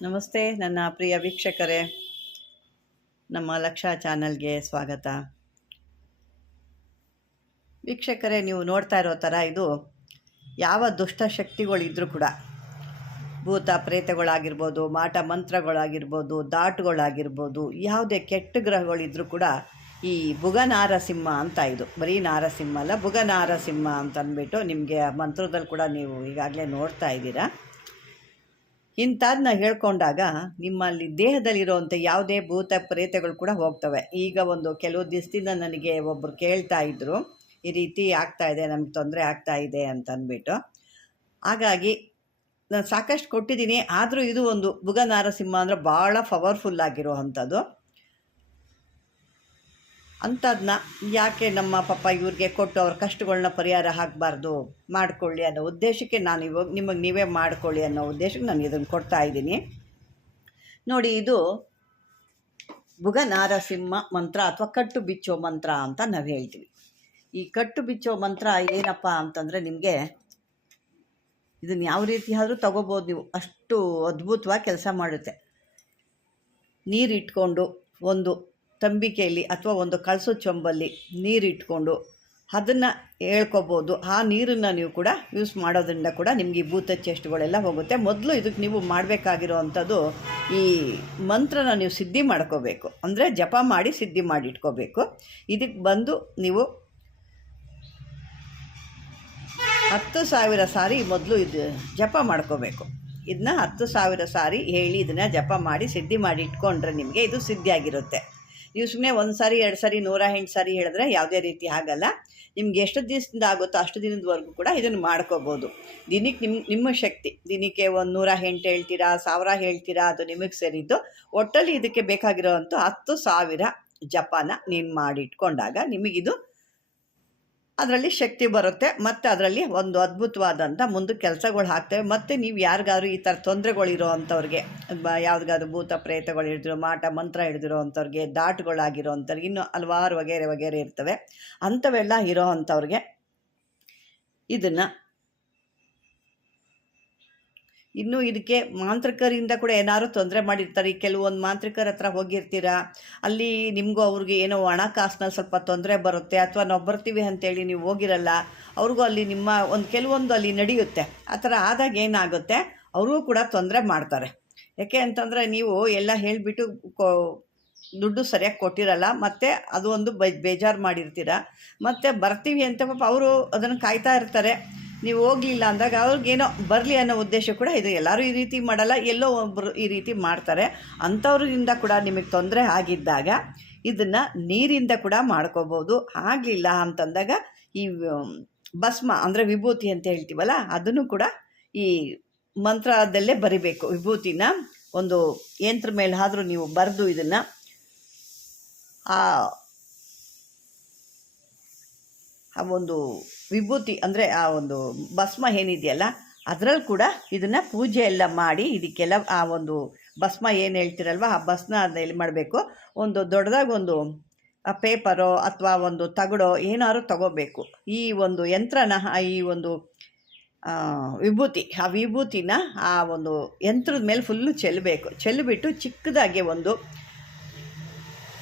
ನಮಸ್ತೆ, ನನ್ನ ಪ್ರಿಯ ವೀಕ್ಷಕರೇ. ನಮ್ಮ ಲಕ್ಷ ಚಾನಲ್ಗೆ ಸ್ವಾಗತ. ವೀಕ್ಷಕರೇ, ನೀವು ನೋಡ್ತಾ ಇರೋ ಥರ ಇದು ಯಾವ ದುಷ್ಟಶಕ್ತಿಗಳಿದ್ರೂ ಕೂಡ, ಭೂತ ಪ್ರೇತಗಳಾಗಿರ್ಬೋದು, ಮಾಟ ಮಂತ್ರಗಳಾಗಿರ್ಬೋದು, ದಾಟುಗಳಾಗಿರ್ಬೋದು, ಯಾವುದೇ ಕೆಟ್ಟ ಗ್ರಹಗಳಿದ್ರೂ ಕೂಡ ಈ ಭುಗನಾರಸಿಂಹ ಅಂತ ಇದು. ಬರೀ ನಾರಸಿಂಹ ಅಲ್ಲ ಬುಗನಾರಸಿಂಹ ಅಂತ ಅಂದ್ಬಿಟ್ಟು ನಿಮಗೆ ಮಂತ್ರದಲ್ಲಿ ಕೂಡ ನೀವು ಈಗಾಗಲೇ ನೋಡ್ತಾ ಇದ್ದೀರಾ. ಇಂಥದನ್ನ ಹೇಳ್ಕೊಂಡಾಗ ನಿಮ್ಮಲ್ಲಿ ದೇಹದಲ್ಲಿರುವಂಥ ಯಾವುದೇ ಭೂತ ಪ್ರೇತಗಳು ಕೂಡ ಹೋಗ್ತವೆ. ಈಗ ಒಂದು ಕೆಲವು ದಿವಸದಿಂದ ನನಗೆ ಒಬ್ಬರು ಕೇಳ್ತಾ ಇದ್ದರು ಈ ರೀತಿ ಆಗ್ತಾ ಇದೆ, ನಮ್ಗೆ ತೊಂದರೆ ಆಗ್ತಾ ಇದೆ ಅಂತಂದ್ಬಿಟ್ಟು. ಹಾಗಾಗಿ ನಾನು ಸಾಕಷ್ಟು ಕೊಟ್ಟಿದ್ದೀನಿ, ಆದರೂ ಇದು ಒಂದು ಬುಗ ನಾರಸಿಂಹ ಅಂದರೆ ಭಾಳ ಪವರ್ಫುಲ್ ಆಗಿರೋ ಅಂಥದ್ದು ಅಂಥದನ್ನ ಯಾಕೆ ನಮ್ಮ ಪಾಪ ಇವ್ರಿಗೆ ಕೊಟ್ಟು ಅವ್ರ ಕಷ್ಟಗಳನ್ನ ಪರಿಹಾರ ಹಾಕಬಾರ್ದು? ಮಾಡಿಕೊಳ್ಳಿ ಅನ್ನೋ ಉದ್ದೇಶಕ್ಕೆ ನಾನು ಇವಾಗ ನಿಮಗೆ ನೀವೇ ಮಾಡಿಕೊಳ್ಳಿ ಅನ್ನೋ ಉದ್ದೇಶಕ್ಕೆ ನಾನು ಇದನ್ನು ಕೊಡ್ತಾ ಇದ್ದೀನಿ. ನೋಡಿ, ಇದು ಭುಗ ನಾರಸಿಂಹ ಮಂತ್ರ ಅಥವಾ ಕಟ್ಟು ಬಿಚ್ಚೋ ಮಂತ್ರ ಅಂತ ನಾವು ಹೇಳ್ತೀವಿ. ಈ ಕಟ್ಟು ಬಿಚ್ಚೋ ಮಂತ್ರ ಏನಪ್ಪ ಅಂತಂದರೆ ನಿಮಗೆ ಇದನ್ನು ಯಾವ ರೀತಿ ಆದರೂ ತಗೋಬೋದು ನೀವು. ಅಷ್ಟು ಅದ್ಭುತವಾಗಿ ಕೆಲಸ ಮಾಡುತ್ತೆ. ನೀರಿಟ್ಕೊಂಡು ಒಂದು ತಂಬಿಕೆಯಲ್ಲಿ ಅಥವಾ ಒಂದು ಕಳಸು ಚೊಂಬಲ್ಲಿ ನೀರಿಟ್ಕೊಂಡು ಅದನ್ನು ಹೇಳ್ಕೊಬೋದು. ಆ ನೀರನ್ನು ನೀವು ಕೂಡ ಯೂಸ್ ಮಾಡೋದ್ರಿಂದ ಕೂಡ ನಿಮಗೆ ಈ ಭೂತ ಚೆಸ್ಟ್ಗಳೆಲ್ಲ ಹೋಗುತ್ತೆ. ಮೊದಲು ಇದಕ್ಕೆ ನೀವು ಮಾಡಬೇಕಾಗಿರೋ ಅಂಥದ್ದು ಈ ಮಂತ್ರನ ನೀವು ಸಿದ್ಧಿ ಮಾಡ್ಕೋಬೇಕು. ಅಂದರೆ ಜಪ ಮಾಡಿ ಸಿದ್ಧಿ ಮಾಡಿ ಇಟ್ಕೋಬೇಕು ಇದಕ್ಕೆ ಬಂದು ನೀವು ಹತ್ತು ಸಾವಿರ ಸಾರಿ ಮೊದಲು ಇದು ಜಪ ಮಾಡ್ಕೋಬೇಕು. ಇದನ್ನ ಹತ್ತು ಸಾವಿರ ಸಾರಿ ಹೇಳಿ ಇದನ್ನು ಜಪ ಮಾಡಿ ಸಿದ್ಧಿ ಮಾಡಿ ಇಟ್ಕೊಂಡ್ರೆ ನಿಮಗೆ ಇದು ಸಿದ್ಧಿಯಾಗಿರುತ್ತೆ. ನೀವು ಸುಮ್ಮನೆ ಒಂದು ಸಾರಿ, ಎರಡು ಸಾರಿ, ನೂರ ಎಂಟು ಸಾರಿ ಹೇಳಿದ್ರೆ ಯಾವುದೇ ರೀತಿ ಆಗಲ್ಲ ನಿಮ್ಗೆ ಎಷ್ಟು ದಿವಸದಿಂದ ಆಗುತ್ತೋ ಅಷ್ಟು ದಿನದವರೆಗೂ ಕೂಡ ಇದನ್ನು ಮಾಡ್ಕೋಬೋದು. ದಿನಕ್ಕೆ ನಿಮ್ಮ ನಿಮ್ಮ ಶಕ್ತಿ. ದಿನಕ್ಕೆ ಒಂದು ನೂರ ಎಂಟು ಹೇಳ್ತೀರಾ, ಸಾವಿರ ಹೇಳ್ತೀರಾ, ಅದು ನಿಮಗೆ ಸೇರಿದ್ದು. ಒಟ್ಟಲ್ಲಿ ಇದಕ್ಕೆ ಬೇಕಾಗಿರೋವಂಥ ಹತ್ತು ಸಾವಿರ ಜಪಾನ ನೀನು ಮಾಡಿಟ್ಕೊಂಡಾಗ ನಿಮಗಿದು ಅದರಲ್ಲಿ ಶಕ್ತಿ ಬರುತ್ತೆ, ಮತ್ತು ಅದರಲ್ಲಿ ಒಂದು ಅದ್ಭುತವಾದಂಥ ಮುಂದೆ ಕೆಲಸಗಳು ಹಾಕ್ತೇವೆ ಮತ್ತು ನೀವು ಯಾರಿಗಾದ್ರೂ ಈ ಥರ ತೊಂದರೆಗಳಿರೋ ಅಂಥವ್ರಿಗೆ ಯಾವ್ದಾದ್ರು ಭೂತ ಪ್ರೇತಗಳು ಹಿಡಿದಿರೋ ಮಾಟ, ಮಂತ್ರ ಹಿಡಿದಿರೋ ಅಂಥವ್ರಿಗೆ ದಾಟುಗಳಾಗಿರೋ ಅಂಥವ್ರಿಗೆ, ಇನ್ನೂ ಹಲವಾರು ವಗೇರೆ ವಗೇರೆ ಇರ್ತವೆ. ಅಂಥವೆಲ್ಲ ಇರೋ ಅಂಥವ್ರಿಗೆ ಇದನ್ನು ಇನ್ನು ಇದಕ್ಕೆ ಮಾಂತ್ರಿಕರಿಂದ ಕೂಡ ಏನಾದ್ರು ತೊಂದರೆ ಮಾಡಿರ್ತಾರೆ. ಕೆಲವೊಂದು ಮಾಂತ್ರಿಕರ ಹತ್ರ ಹೋಗಿರ್ತೀರಾ? ಅಲ್ಲಿ ನಿಮಗೂ ಅವ್ರಿಗೆ ಏನೋ ಹಣಕಾಸಿನಲ್ಲಿ ಸ್ವಲ್ಪ ತೊಂದರೆ ಬರುತ್ತೆ ಅಥವಾ ನಾವು ಬರ್ತೀವಿ ಅಂತೇಳಿ ನೀವು ಹೋಗಿರಲ್ಲ, ಅವ್ರಿಗೂ ಅಲ್ಲಿ ನಿಮ್ಮ ಒಂದು ಕೆಲವೊಂದು ಅಲ್ಲಿ ನಡೆಯುತ್ತೆ. ಆ ಥರ ಆದಾಗ ಏನಾಗುತ್ತೆ? ಅವ್ರಿಗೂ ಕೂಡ ತೊಂದರೆ ಮಾಡ್ತಾರೆ. ಯಾಕೆ ಅಂತಂದರೆ ನೀವು ಎಲ್ಲ ಹೇಳಿಬಿಟ್ಟು ಕೋ, ದುಡ್ಡು ಸರಿಯಾಗಿ ಕೊಟ್ಟಿರಲ್ಲ, ಮತ್ತು ಅದು ಒಂದು ಬೇಜಾರು ಮಾಡಿರ್ತೀರ? ಮತ್ತು ಬರ್ತೀವಿ ಅಂತ ಪಾಪ ಅವರು ಅದನ್ನು ಕಾಯ್ತಾ ಇರ್ತಾರೆ. ನೀವು ಹೋಗ್ಲಿಲ್ಲ ಅಂದಾಗ ಅವ್ರಿಗೇನೋ ಬರಲಿ ಅನ್ನೋ ಉದ್ದೇಶ ಕೂಡ ಇದು. ಎಲ್ಲರೂ ಈ ರೀತಿ ಮಾಡಲ್ಲ, ಎಲ್ಲೋ ಒಬ್ಬರು ಈ ರೀತಿ ಮಾಡ್ತಾರೆ. ಅಂಥವ್ರಿಂದ ಕೂಡ ನಿಮಗೆ ತೊಂದರೆ ಆಗಿದ್ದಾಗ ಇದನ್ನು ನೀರಿಂದ ಕೂಡ ಮಾಡ್ಕೋಬೋದು. ಆಗಲಿಲ್ಲ ಅಂತಂದಾಗ ಈ ಭಸ್ಮ ಅಂದರೆ ವಿಭೂತಿ ಅಂತ ಹೇಳ್ತೀವಲ್ಲ, ಅದನ್ನು ಕೂಡ ಈ ಮಂತ್ರದಲ್ಲೇ ಬರಿಬೇಕು. ವಿಭೂತಿನ ಒಂದು ಯಂತ್ರ ಮೇಲೆ ಆದರೂ ನೀವು ಬರೆದು ಇದನ್ನು ಆ ಒಂದು ವಿಭೂತಿ ಅಂದರೆ ಆ ಒಂದು ಭಸ್ಮ ಏನಿದೆಯಲ್ಲ ಅದರಲ್ಲಿ ಕೂಡ ಇದನ್ನು ಪೂಜೆ ಎಲ್ಲ ಮಾಡಿ ಇದಕ್ಕೆಲ್ಲ ಆ ಒಂದು ಭಸ್ಮ ಏನು ಹೇಳ್ತಿರಲ್ವ, ಆ ಭಸ್ಮ ಅದನ್ನು ಮಾಡಬೇಕು? ಒಂದು ದೊಡ್ಡದಾಗಿ ಒಂದು ಪೇಪರೋ ಅಥವಾ ಒಂದು ತಗಡೋ ಏನಾದ್ರು ತಗೋಬೇಕು. ಈ ಒಂದು ಯಂತ್ರನ, ಈ ಒಂದು ವಿಭೂತಿ, ಆ ವಿಭೂತಿನ ಆ ಒಂದು ಯಂತ್ರದ ಮೇಲೆ ಫುಲ್ಲು ಚೆಲ್ಲಬೇಕು ಚೆಲ್ಲಿಬಿಟ್ಟು ಚಿಕ್ಕದಾಗಿ ಒಂದು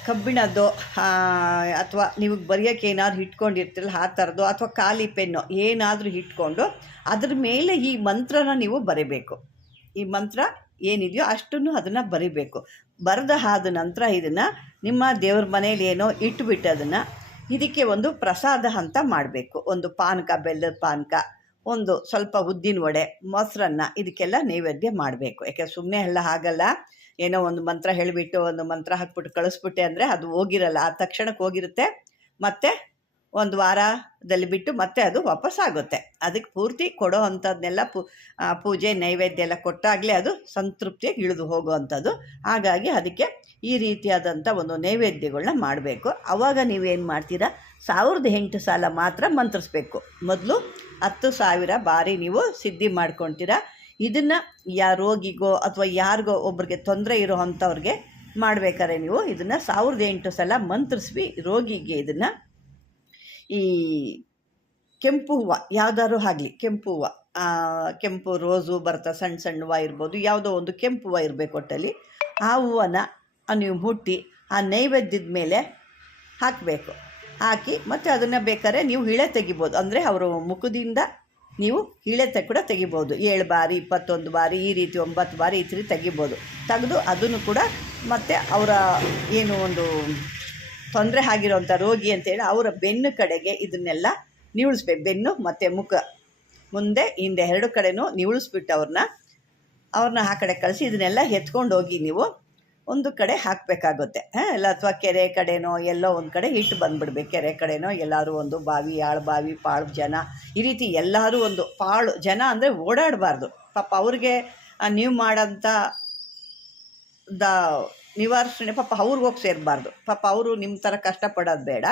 ಕಬ್ಬಿಣದ್ದು ಅಥವಾ ನೀವು ಬರೆಯೋಕ್ಕೆ ಏನಾದರೂ ಇಟ್ಕೊಂಡಿರ್ತಿರಲ್ಲ ಆ ಥರದ್ದು ಅಥವಾ ಖಾಲಿ ಪೆನ್ನು ಏನಾದರೂ ಇಟ್ಕೊಂಡು ಅದ್ರ ಮೇಲೆ ಈ ಮಂತ್ರನ ನೀವು ಬರೀಬೇಕು. ಈ ಮಂತ್ರ ಏನಿದೆಯೋ ಅಷ್ಟನ್ನು ಅದನ್ನು ಬರಿಬೇಕು. ಬರೆದ ಆದ ನಂತರ ಇದನ್ನು ನಿಮ್ಮ ದೇವ್ರ ಮನೇಲಿ ಏನೋ ಇಟ್ಬಿಟ್ಟು ಅದನ್ನು ಇದಕ್ಕೆ ಒಂದು ಪ್ರಸಾದ ಅಂತ ಮಾಡಬೇಕು. ಒಂದು ಪಾನಕ, ಬೆಲ್ಲದ ಪಾನಕ. ಒಂದು ಸ್ವಲ್ಪ ಉದ್ದಿನ ವಡೆ, ಮೊಸರನ್ನ ಇದಕ್ಕೆಲ್ಲ ನೈವೇದ್ಯ ಮಾಡಬೇಕು. ಯಾಕೆ ಸುಮ್ಮನೆ ಎಲ್ಲ ಆಗಲ್ಲ ಏನೋ ಒಂದು ಮಂತ್ರ ಹೇಳಿಬಿಟ್ಟು, ಒಂದು ಮಂತ್ರ ಹಾಕ್ಬಿಟ್ಟು ಕಳಿಸ್ಬಿಟ್ಟೆ ಅಂದರೆ ಅದು ಹೋಗಿರಲ್ಲ. ಆ ತಕ್ಷಣಕ್ಕೆ ಹೋಗಿರುತ್ತೆ. ಮತ್ತು ಒಂದು ವಾರದಲ್ಲಿ ಬಿಟ್ಟು ಮತ್ತೆ ಅದು ವಾಪಸ್ ಆಗುತ್ತೆ. ಅದಕ್ಕೆ ಪೂರ್ತಿ ಕೊಡೋ ಅಂಥದ್ದನ್ನೆಲ್ಲ ಪೂ ಪೂಜೆ ನೈವೇದ್ಯ ಎಲ್ಲ ಕೊಟ್ಟಾಗಲೇ ಅದು ಸಂತೃಪ್ತಿಯಾಗಿ ಇಳಿದು ಹೋಗುವಂಥದ್ದು. ಹಾಗಾಗಿ ಅದಕ್ಕೆ ಈ ರೀತಿಯಾದಂಥ ಒಂದು ನೈವೇದ್ಯಗಳನ್ನ ಮಾಡಬೇಕು. ಆವಾಗ ನೀವೇನು ಮಾಡ್ತೀರಾ? ಸಾವಿರದ ಎಂಟು ಸಾಲ ಮಾತ್ರ ಮಂತ್ರಿಸ್ಬೇಕು. ಮೊದಲು ಹತ್ತು ಸಾವಿರ ಬಾರಿ ನೀವು ಸಿದ್ಧಿ ಮಾಡ್ಕೊತೀರಾ ಇದನ್ನು ಯಾ ರೋಗಿಗೋ ಅಥವಾ ಯಾರಿಗೋ ಒಬ್ರಿಗೆ ತೊಂದರೆ ಇರೋ ಅಂಥವ್ರಿಗೆ ಮಾಡಬೇಕಾದ್ರೆ ನೀವು ಇದನ್ನು ಸಾವಿರದ ಎಂಟು ಸಲ ಮಂತ್ರಿಸ್ವಿ. ರೋಗಿಗೆ ಇದನ್ನು ಈ ಕೆಂಪು ಹೂವು, ಯಾವ್ದಾದ್ರು ಆಗಲಿ, ಕೆಂಪು ಹೂವು ಕೆಂಪು ರೋಸು ಬರ್ತಾ ಸಣ್ಣ ಸಣ್ಣ ಹೂವು ಇರ್ಬೋದು, ಯಾವುದೋ ಒಂದು ಕೆಂಪು ಹೂವು ಇರಬೇಕು ಒಟ್ಟಲ್ಲಿ, ಆ ಹೂವನ್ನು ನೀವು ಮುಟ್ಟಿ, ಆ ನೈವೇದ್ಯದ ಮೇಲೆ ಹಾಕಬೇಕು. ಹಾಕಿ ಮತ್ತು ಅದನ್ನು ಬೇಕಾದ್ರೆ ನೀವು ಇಳೆ ತೆಗಿಬೋದು. ಅಂದರೆ ಅವರು ಮುಖದಿಂದ ನೀವು ಇಳೆ ಕೂಡ ತೆಗಿಬೋದು. ಏಳು ಬಾರಿ, ಇಪ್ಪತ್ತೊಂದು ಬಾರಿ, ಈ ರೀತಿ ಒಂಬತ್ತು ಬಾರಿ ಈ ರೀತಿ ತೆಗಿಬೋದು. ತೆಗೆದು ಅದನ್ನು ಕೂಡ ಮತ್ತು ಅವರ ಏನು ಒಂದು ತೊಂದರೆ ಆಗಿರೋಂಥ ರೋಗಿ ಅಂತೇಳಿ ಅವರ ಬೆನ್ನು ಕಡೆಗೆ ಇದನ್ನೆಲ್ಲ ನಿವಳಿಸ್ಬೇಕು ಬೆನ್ನು ಮತ್ತು ಮುಖ. ಮುಂದೆ, ಹಿಂದೆ ಎರಡು ಕಡೆನೂ ನಿವಳಿಸ್ಬಿಟ್ಟು ಅವ್ರನ್ನ ಅವ್ರನ್ನ ಆ ಕಡೆ ಕಳಿಸಿ ಇದನ್ನೆಲ್ಲ ಎತ್ಕೊಂಡು ಹೋಗಿ ನೀವು ಒಂದು ಕಡೆ ಹಾಕಬೇಕಾಗುತ್ತೆ. ಎಲ್ಲ ಅಥವಾ ಕೆರೆ ಕಡೆನೋ ಎಲ್ಲೋ ಒಂದು ಕಡೆ ಇಟ್ಟು ಬಂದುಬಿಡ್ಬೇಕು. ಕೆರೆ ಕಡೆನೋ ಎಲ್ಲರೂ ಒಂದು ಬಾವಿ, ಆಳು ಬಾವಿ, ಪಾಳು ಜನ. ಈ ರೀತಿ ಎಲ್ಲರೂ ಒಂದು ಪಾಳು ಜನ ಅಂದರೆ ಓಡಾಡಬಾರ್ದು. ಪಾಪ ಅವ್ರಿಗೆ ನೀವು ಮಾಡೋಂಥ ದ ನಿವಾರಣೆ ಪಾಪ ಅವ್ರಿಗೆ ಹೋಗಿ ಸೇರಬಾರ್ದು. ಪಾಪ ಅವರು ನಿಮ್ಮ ಥರ ಕಷ್ಟಪಡೋದು ಬೇಡ.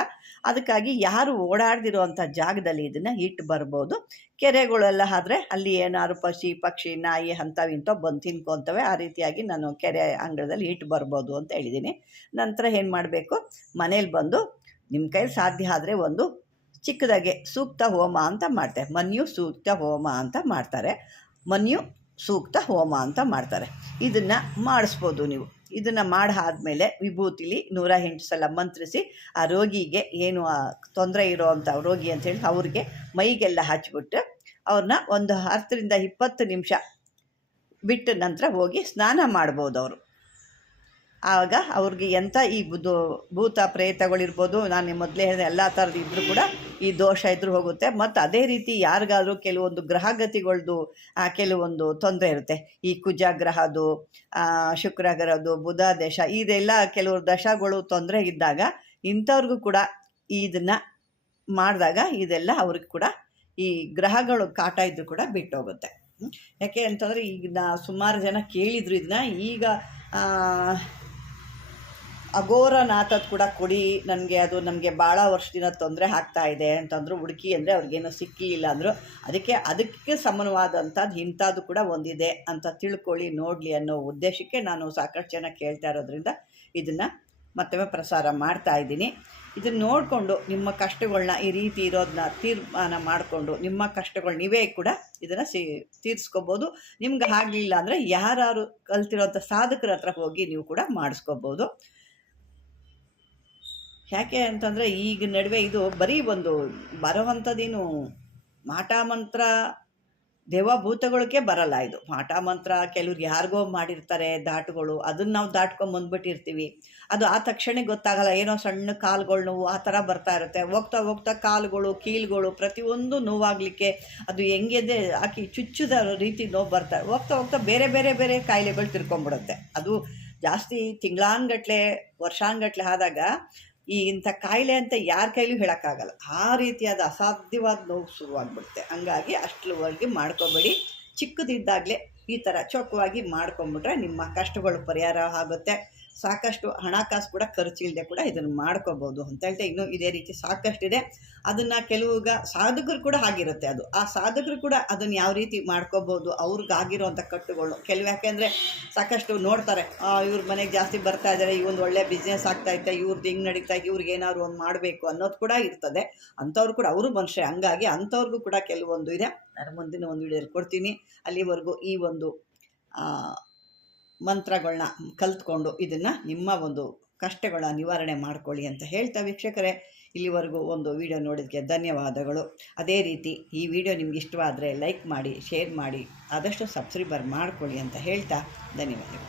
ಅದಕ್ಕಾಗಿ ಯಾರು ಓಡಾಡ್ದಿರೋವಂಥ ಜಾಗದಲ್ಲಿ ಇದನ್ನು ಇಟ್ಟು ಬರ್ಬೋದು. ಕೆರೆಗಳೆಲ್ಲ ಆದ್ರೆ ಅಲ್ಲಿ ಏನಾದ್ರು ಪಶಿ, ಪಕ್ಷಿ, ನಾಯಿ ಅಂಥವು ಇಂಥವು ಬಂದು ತಿನ್ಕೊತವೆ. ಆ ರೀತಿಯಾಗಿ ನಾನು ಕೆರೆ ಅಂಗಳದಲ್ಲಿ ಇಟ್ಟು ಬರ್ಬೋದು ಅಂತ ಹೇಳಿದ್ದೀನಿ ನಂತರ ಏನು ಮಾಡಬೇಕು? ಮನೇಲಿ ಬಂದು ನಿಮ್ಮ ಕೈಲಿ ಸಾಧ್ಯ ಆದರೆ ಒಂದು ಚಿಕ್ಕದಾಗೆ ಸೂಕ್ತ ಹೋಮ ಅಂತ ಮಾಡ್ತಾರೆ ಮನ್ಯು ಸೂಕ್ತ ಹೋಮ ಅಂತ ಮಾಡ್ತಾರೆ. ಮನ್ಯು ಸೂಕ್ತ ಹೋಮ ಅಂತ ಮಾಡ್ತಾರೆ. ಇದನ್ನು ಮಾಡಿಸ್ಬೋದು ನೀವು. ಇದನ್ನು ಮಾಡಿ ಆದಮೇಲೆ ವಿಭೂತಿಲಿ ನೂರ ಎಂಟು ಸಲ ಮಂತ್ರಿಸಿ ಆ ರೋಗಿಗೆ ಏನು ತೊಂದರೆ ಇರೋವಂಥ ರೋಗಿ ಅಂತೇಳಿ ಅವ್ರಿಗೆ ಮೈಗೆಲ್ಲ ಹಚ್ಬಿಟ್ಟು ಅವ್ರನ್ನ ಒಂದು ಹತ್ತರಿಂದ ಇಪ್ಪತ್ತು ನಿಮಿಷ ಬಿಟ್ಟ ನಂತರ ಹೋಗಿ ಸ್ನಾನ ಮಾಡ್ಬೋದು ಅವರು. ಆಗ ಅವ್ರಿಗೆ ಎಂಥ ಈ ಭೂತ ಪ್ರೇತಗಳಿರ್ಬೋದು, ನಾನು ಮೊದಲೇ ಹೇಳಿದ ಎಲ್ಲ ಥರದ್ದು ಇದ್ದರೂ ಕೂಡ ಈ ದೋಷ ಇದ್ರೂ ಹೋಗುತ್ತೆ. ಮತ್ತು ಅದೇ ರೀತಿ ಯಾರಿಗಾದರೂ ಕೆಲವೊಂದು ಗ್ರಹಗತಿಗಳದ್ದು ಕೆಲವೊಂದು ತೊಂದರೆ ಇರುತ್ತೆ. ಈ ಕುಜ ಗ್ರಹದ್ದು ಶುಕ್ರ ಗ್ರಹದ್ದು ಬುಧ ದಶ, ಇದೆಲ್ಲ ಕೆಲವು ದಶಗಳು ತೊಂದರೆ ಇದ್ದಾಗ ಇಂಥವ್ರಿಗೂ ಕೂಡ ಇದನ್ನು ಮಾಡಿದಾಗ ಇದೆಲ್ಲ ಅವ್ರಿಗೆ ಕೂಡ ಈ ಗ್ರಹಗಳು ಕಾಟ ಇದ್ದರೂ ಕೂಡ ಬಿಟ್ಟೋಗುತ್ತೆ. ಯಾಕೆ ಅಂತಂದರೆ ಈಗ ಸುಮಾರು ಜನ ಕೇಳಿದ್ರು ಇದನ್ನ ಈಗ ಆ, ಅಘೋರನಾಥದ್ ಕೂಡ ಕೊಡಿ ನನಗೆ ಅದು ನಮಗೆ ಭಾಳ ವರ್ಷದಿಂದ ತೊಂದರೆ ಆಗ್ತಾ ಇದೆ ಅಂತಂದರು ಹುಡುಕಿ ಅಂದರೆ ಅವ್ರಿಗೇನೋ ಸಿಕ್ಕಲಿಲ್ಲ ಅಂದರು. ಅದಕ್ಕೆ ಅದಕ್ಕೆ ಸಮನವಾದಂಥದ್ದು ಇಂಥದ್ದು ಕೂಡ ಒಂದಿದೆ ಅಂತ ತಿಳ್ಕೊಳ್ಳಿ ನೋಡಲಿ ಅನ್ನೋ ಉದ್ದೇಶಕ್ಕೆ ನಾನು ಸಾಕಷ್ಟು ಜನ ಕೇಳ್ತಾ ಇರೋದ್ರಿಂದ ಇದನ್ನು ಮತ್ತೊಮ್ಮೆ ಪ್ರಸಾರ ಮಾಡ್ತಾ ಇದ್ದೀನಿ. ಇದನ್ನು ನೋಡಿಕೊಂಡು ನಿಮ್ಮ ಕಷ್ಟಗಳನ್ನ ಈ ರೀತಿ ಇರೋದನ್ನ ತೀರ್ಮಾನ ಮಾಡಿಕೊಂಡು ನಿಮ್ಮ ಕಷ್ಟಗಳು ನೀವೇ ಕೂಡ ಇದನ್ನು ಸಿ ತೀರಿಸ್ಕೋಬೋದು. ನಿಮ್ಗೆ ಆಗಲಿಲ್ಲ ಅಂದರೆ ಯಾರು ಕಲ್ತಿರೋಂಥ ಸಾಧಕರ ಹತ್ರ ಹೋಗಿ ನೀವು ಕೂಡ ಮಾಡಿಸ್ಕೋಬೋದು. ಯಾಕೆ ಅಂತಂದರೆ ಈಗ ನಡುವೆ ಇದು ಬರೀ ಒಂದು ಬರೋವಂಥದ್ದೇನು ಮಾಟ ಮಂತ್ರ ದೇವಭೂತಗಳಿಗೆ ಬರಲ್ಲ ಇದು. ಮಾಟ ಮಂತ್ರ ಕೆಲವ್ರು ಯಾರಿಗೋ ಮಾಡಿರ್ತಾರೆ ದಾಟುಗಳು, ಅದನ್ನು ನಾವು ದಾಟ್ಕೊಂಡು ಬಂದ್ಬಿಟ್ಟಿರ್ತೀವಿ. ಅದು ಆ ತಕ್ಷಣ ಗೊತ್ತಾಗಲ್ಲ, ಏನೋ ಸಣ್ಣ ಕಾಲುಗಳು ನೋವು ಆ ಥರ ಬರ್ತಾ ಇರುತ್ತೆ. ಹೋಗ್ತಾ ಹೋಗ್ತಾ ಕಾಲುಗಳು, ಕೀಲುಗಳು ಪ್ರತಿಯೊಂದು ನೋವಾಗಲಿಕ್ಕೆ ಅದು ಹೆಂಗಿದೆ ಆಕಿ ಚುಚ್ಚುದ ರೀತಿ ನೋವು ಬರ್ತಾ ಹೋಗ್ತಾ ಹೋಗ್ತಾ ಬೇರೆ ಬೇರೆ ಬೇರೆ ಕಾಯಿಲೆಗಳು ತಿರ್ಕೊಂಬಿಡುತ್ತೆ. ಅದು ಜಾಸ್ತಿ ತಿಂಗಳಾನ್ಗಟ್ಲೆ, ವರ್ಷಾನ್ಗಟ್ಲೆ ಆದಾಗ ಈ ಇಂಥ ಕಾಯಿಲೆ ಅಂತ ಯಾರ ಕೈಲೂ ಹೇಳೋಕ್ಕಾಗಲ್ಲ. ಆ ರೀತಿಯಾದ ಅಸಾಧ್ಯವಾದ ನೋವು ಶುರುವಾಗ್ಬಿಡುತ್ತೆ. ಹಂಗಾಗಿ ಅಷ್ಟರವರೆಗೆ ಮಾಡ್ಕೋಬೇಡಿ. ಚಿಕ್ಕದಿದ್ದಾಗಲೇ ಈ ಥರ ಚೊಕ್ಕವಾಗಿ ಮಾಡ್ಕೊಂಬಿಟ್ರೆ ನಿಮ್ಮ ಕಷ್ಟಗಳು ಪರಿಹಾರ ಆಗುತ್ತೆ. ಸಾಕಷ್ಟು ಹಣಕಾಸು ಕೂಡ ಖರ್ಚಿಲ್ಲದೆ ಕೂಡ ಇದನ್ನು ಮಾಡ್ಕೋಬೋದು ಅಂತ ಹೇಳ್ತಾ ಇನ್ನೂ ಇದೇ ರೀತಿ ಸಾಕಷ್ಟಿದೆ. ಅದನ್ನು ಕೆಲವು ಸಾಧಕರು ಕೂಡ ಆಗಿರುತ್ತೆ ಅದು. ಆ ಸಾಧಕರು ಕೂಡ ಅದನ್ನು ಯಾವ ರೀತಿ ಮಾಡ್ಕೋಬೋದು ಅವ್ರಿಗಾಗಿರೋಂಥ ಕಟ್ಟುಗಳು. ಕೆಲವು ಯಾಕೆಂದರೆ ಸಾಕಷ್ಟು ನೋಡ್ತಾರೆ ಇವ್ರ ಮನೆಗೆ ಜಾಸ್ತಿ ಬರ್ತಾ ಇದ್ದಾರೆ ಈ ಒಂದು ಒಳ್ಳೆ ಬಿಸ್ನೆಸ್ ಆಗ್ತಾ ಇತ್ತು ಇವ್ರದ್ದು ಹಿಂಗೆ ನಡೀತಾ ಇದೆ ಇವ್ರಿಗೆ ಏನಾದ್ರು ಒಂದು ಮಾಡಬೇಕು ಅನ್ನೋದು ಕೂಡ ಇರ್ತದೆ. ಅಂಥವ್ರು ಕೂಡ ಅವರು ಮನುಷ್ಯ ಹಂಗಾಗಿ ಅಂಥವ್ರಿಗೂ ಕೂಡ ಕೆಲವೊಂದು ಇದೆ. ನಾನು ಮುಂದಿನ ಒಂದು ವಿಡಿಯೋ ಕೊಡ್ತೀನಿ. ಅಲ್ಲಿವರೆಗೂ ಈ ಒಂದು ಮಂತ್ರಗಳನ್ನ ಕಲ್ತ್ಕೊಂಡು ಇದನ್ನು ನಿಮ್ಮ ಒಂದು ಕಷ್ಟಗಳ ನಿವಾರಣೆ ಮಾಡ್ಕೊಳ್ಳಿ ಅಂತ ಹೇಳ್ತಾ ವೀಕ್ಷಕರೇ. ಇಲ್ಲಿವರೆಗೂ ಒಂದು ವಿಡಿಯೋ ನೋಡಿದ್ದಕ್ಕೆ ಧನ್ಯವಾದಗಳು. ಅದೇ ರೀತಿ ಈ ವಿಡಿಯೋ ನಿಮ್ಗೆ ಇಷ್ಟವಾದರೆ ಲೈಕ್ ಮಾಡಿ, ಶೇರ್ ಮಾಡಿ, ಆದಷ್ಟು ಸಬ್ಸ್ಕ್ರೈಬರ್ ಮಾಡ್ಕೊಳ್ಳಿ ಅಂತ ಹೇಳ್ತಾ ಧನ್ಯವಾದಗಳು.